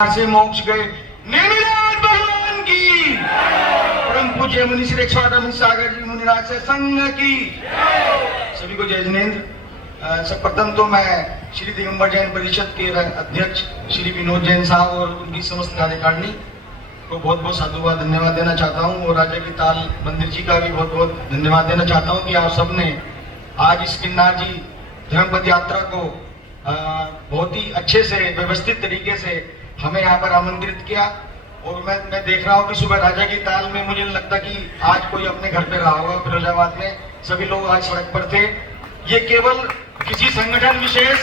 से मोक्ष गए नेमिनाथ भगवान की, परम पूज्य मुनि श्री स्वामी सागर जी मुनिराज से संघ की। सभी को जय जिनेन्द्र। सर्वप्रथम तो मैं श्री दिगंबर जैन परिषद के अध्यक्ष श्री विनोद जैन साहब और उनकी समस्त कार्यकारिणी को बहुत बहुत साधुवाद धन्यवाद देना चाहता हूं, और राजा की ताल मंदिर जी का भी बहुत बहुत धन्यवाद देना चाहता हूं कि आप सबने आज इस किन्नार जी धर्म पद यात्रा को बहुत ही अच्छे से व्यवस्थित तरीके से हमें यहाँ पर आमंत्रित किया। और मैं देख रहा हूँ कि सुबह राजा की ताल में मुझे लगता कि आज कोई अपने घर पे रहा होगा फिरोजाबाद में, सभी लोग आज सड़क पर थे। ये केवल किसी संगठन विशेष,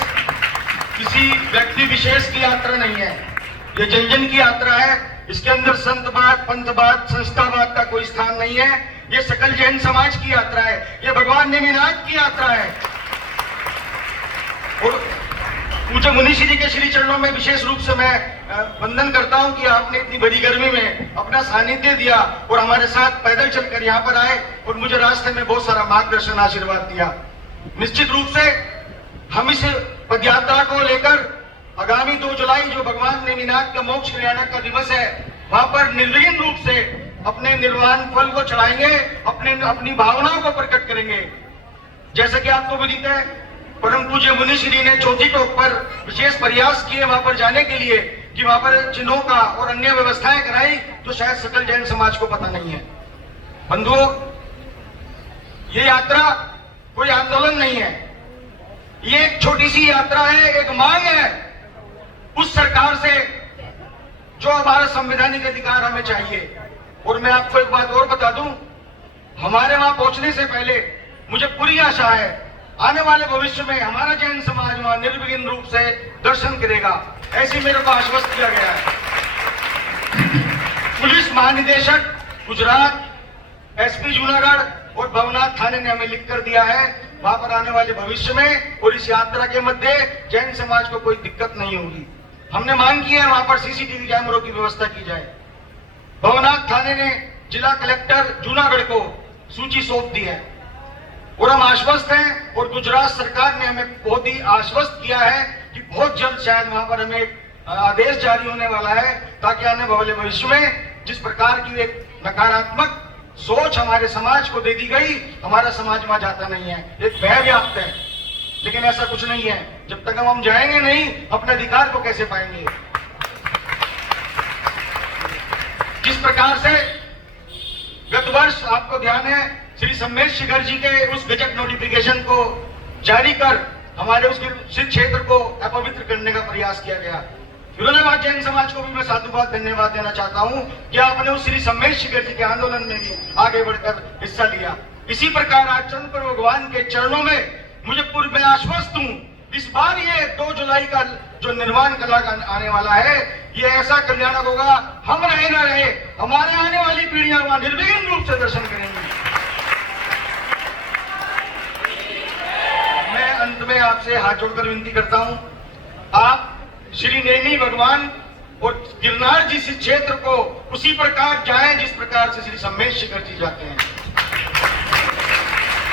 किसी व्यक्ति विशेष की यात्रा नहीं है, ये जन जन की यात्रा है। इसके अंदर संतवाद, पंथवाद, संस्थावाद का कोई स्थान नहीं है। ये सकल जैन समाज की यात्रा है, ये भगवान नेमिनाथ की यात्रा है। और पूज्य मुनीषी जी के श्री चरणों में विशेष रूप से मैं वंदन करता हूं कि आपने इतनी बड़ी गर्मी में अपना सानिध्य दिया और हमारे साथ पैदल चलकर यहाँ पर आए और मुझे रास्ते में बहुत सारा मार्गदर्शन आशीर्वाद दिया। निश्चित रूप से हम इस पदयात्रा को लेकर आगामी 2 जुलाई जो भगवान नेमिनाथ का मोक्ष कल्याण का दिवस है, वहां पर निर्विघ्न रूप से अपने निर्वाण फल को चढ़ाएंगे, अपनी भावनाओं को प्रकट करेंगे। जैसे कि आपको विदित है, परम पूज्य मुनि श्री ने चौथी टोक पर विशेष प्रयास किए वहां पर जाने के लिए कि वहां पर चिन्हों का और अन्य व्यवस्थाएं कराई, तो शायद सकल जैन समाज को पता नहीं है। बंधुओं, ये यात्रा कोई आंदोलन नहीं है, ये एक छोटी सी यात्रा है, एक मांग है उस सरकार से जो हमारा संवैधानिक अधिकार हमें चाहिए। और मैं आपको एक बात और बता दूं, हमारे वहां पहुंचने से पहले मुझे पूरी आशा है आने वाले भविष्य में हमारा जैन समाज वहां निर्विघ्न रूप से दर्शन करेगा, ऐसी मेरे को आश्वस्त किया गया है। पुलिस महानिदेशक गुजरात, एसपी जूनागढ़ और भवनाथ थाने ने हमें लिख कर दिया है वहां पर आने वाले भविष्य में और इस यात्रा के मध्य जैन समाज को कोई दिक्कत नहीं होगी। हमने मांग की है वहां पर सीसीटीवी कैमरों की व्यवस्था की जाए। भवनाथ थाने ने जिला कलेक्टर जूनागढ़ को सूची सौंप दी है और हम आश्वस्त हैं, और गुजरात सरकार ने हमें बहुत ही आश्वस्त किया है कि बहुत जल्द शायद वहां पर हमें आदेश जारी होने वाला है, ताकि आने वाले भविष्य में जिस प्रकार की एक नकारात्मक सोच हमारे समाज को दे दी गई, हमारा समाज वहां जाता नहीं है, एक भय व्याप्त है। लेकिन ऐसा कुछ नहीं है, जब तक हम जाएंगे नहीं अपने अधिकार को कैसे पाएंगे। जिस प्रकार से गत वर्ष आपको ध्यान है श्री सम्मेश शिखर जी के उस गजट नोटिफिकेशन को जारी कर हमारे उस क्षेत्र को अपवित्र करने का प्रयास किया गया। फिरोजाबाद जैन समाज को भी मैं साधुवाद धन्यवाद देना चाहता हूं कि आपने उस श्री सम्मेश शिखर जी के आंदोलन में भी आगे बढ़कर हिस्सा लिया। इसी प्रकार आज चंद्र भगवान के चरणों में मुझे पूर्व में आश्वस्त हूं, इस बार ये 2 जुलाई का जो निर्वाण कला आने वाला है, ये ऐसा कल्याणक होगा, हम रहे न रहे हमारे आने वाली पीढ़ियां वहां निर्विघ्न रूप से दर्शन करेंगी। मैं अंत में आपसे हाथ जोड़कर विनती करता हूं, आप श्री नेमी भगवान और गिरनार जी इस क्षेत्र को उसी प्रकार जाएं जिस प्रकार से श्री सम्मेश शिखर जी जाते हैं।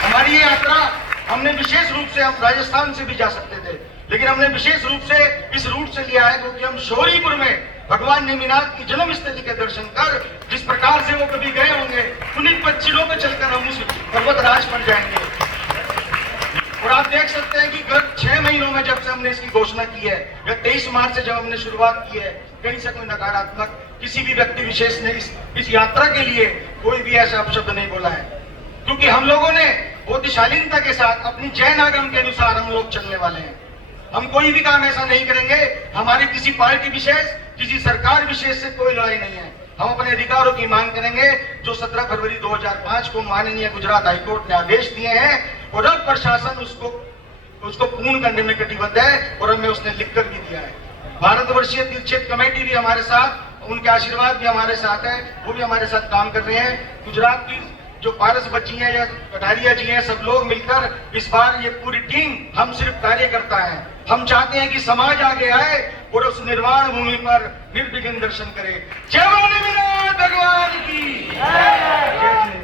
हमारी ये यात्रा हमने विशेष रूप से, हम राजस्थान से भी जा सकते थे, लेकिन हमने विशेष रूप से इस रूट से लिया है क्योंकि हम शौरीपुर में भगवान नेमिनाथ की जन्म स्थली के दर्शन कर, जिस प्रकार से वो कभी गए होंगे, उन्हीं पच्चीलों पे चलकर हम उस पर्वत राज पर जाएंगे। और आप देख सकते हैं कि गत 6 महीनों में जब से हमने इसकी घोषणा की है, या 23 मार्च से जब हमने शुरुआत की है, कहीं से कोई नकारात्मक किसी भी व्यक्ति विशेष ने इस यात्रा के लिए कोई भी ऐसा अपशब्द नहीं बोला है, क्योंकि हम लोगों ने बहुत ही शालीनता के साथ अपनी जैन आगम के अनुसार हम लोग चलने वाले हैं। हम कोई भी काम ऐसा नहीं करेंगे, हमारी किसी पार्टी विशेष, किसी सरकार विशेष से कोई लड़ाई नहीं है। हम अपने अधिकारों की मांग करेंगे जो 17 फरवरी 2005 को माननीय गुजरात हाईकोर्ट ने आदेश दिए हैं, और अब प्रशासन उसको पूर्ण करने में कटिबद्ध है, और हमें उसने लिखकर भी दिया है। भारतवर्षीय तीर्थ कमेटी भी हमारे साथ, उनके आशीर्वाद भी हमारे साथ है, वो भी हमारे साथ काम कर रहे हैं। गुजरात की जो पारस बच्ची हैं या कटारिया जी हैं, सब लोग मिलकर इस बार ये पूरी टीम, हम सिर्फ कार्यकर्ता हैं। हम चाहते हैं कि समाज आगे आए और उस निर्वाण भूमि पर निर्विघ्न दर्शन करे। जय भगवान की जय।